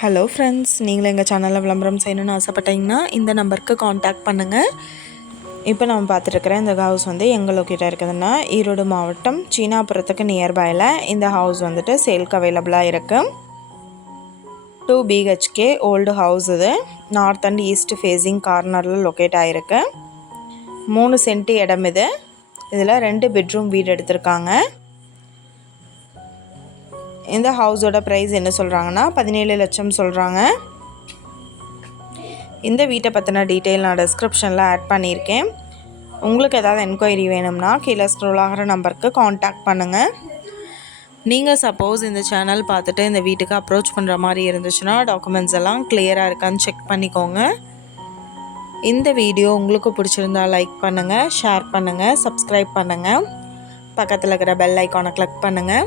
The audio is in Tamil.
ஹலோ ஃப்ரெண்ட்ஸ் நீங்களும் எங்கள் சேனலில் விளம்பரம் செய்யணும்னு ஆசைப்பட்டீங்கன்னா இந்த நம்பருக்கு காண்டாக்ட் பண்ணுங்கள் இப்போ நம்ம பார்த்துட்ருக்குற இந்த ஹவுஸ் வந்து எங்கள் லொக்கேட்டாக இருக்குதுன்னா ஈரோடு மாவட்டம் சீனாபுரத்துக்கு நியர்பையில் இந்த ஹவுஸ் வந்துட்டு சேல்க்கு அவைலபிளாக இருக்குது டூ பிஹெச்கே ஓல்டு ஹவுஸ் இது. நார்த் அண்ட் ஈஸ்ட் ஃபேஸிங் கார்னரில் லொக்கேட் ஆகிருக்கு மூணு சென்ட் இடம் இது. இதில் ரெண்டு பெட்ரூம் வீடு எடுத்திருக்காங்க. இந்த ஹவுஸோட ப்ரைஸ் என்ன சொல்கிறாங்கன்னா பதினேழு லட்சம் சொல்கிறாங்க இந்த வீட்டை பற்றின டீட்டெயில் நான் டிஸ்கிரிப்ஷனில் ஆட் பண்ணியிருக்கேன். உங்களுக்கு ஏதாவது என்கொயரி வேணும்னா கீழே ஸ்க்ரோல் ஆகிற நம்பருக்கு காண்டாக்ட் பண்ணுங்கள் நீங்கள் சப்போஸ் இந்த சேனல் பார்த்துட்டு இந்த வீட்டுக்கு அப்ரோச் பண்ணுற மாதிரி இருந்துச்சுன்னா டாக்குமெண்ட்ஸ் எல்லாம் கிளியராக இருக்கான்னு செக் பண்ணிக்கோங்க. இந்த வீடியோ உங்களுக்கு பிடிச்சிருந்தா லைக் பண்ணுங்கள் ஷேர் பண்ணுங்கள் சப்ஸ்கிரைப் பண்ணுங்கள் பக்கத்தில் இருக்கிற பெல் ஐக்கானை கிளிக் பண்ணுங்கள்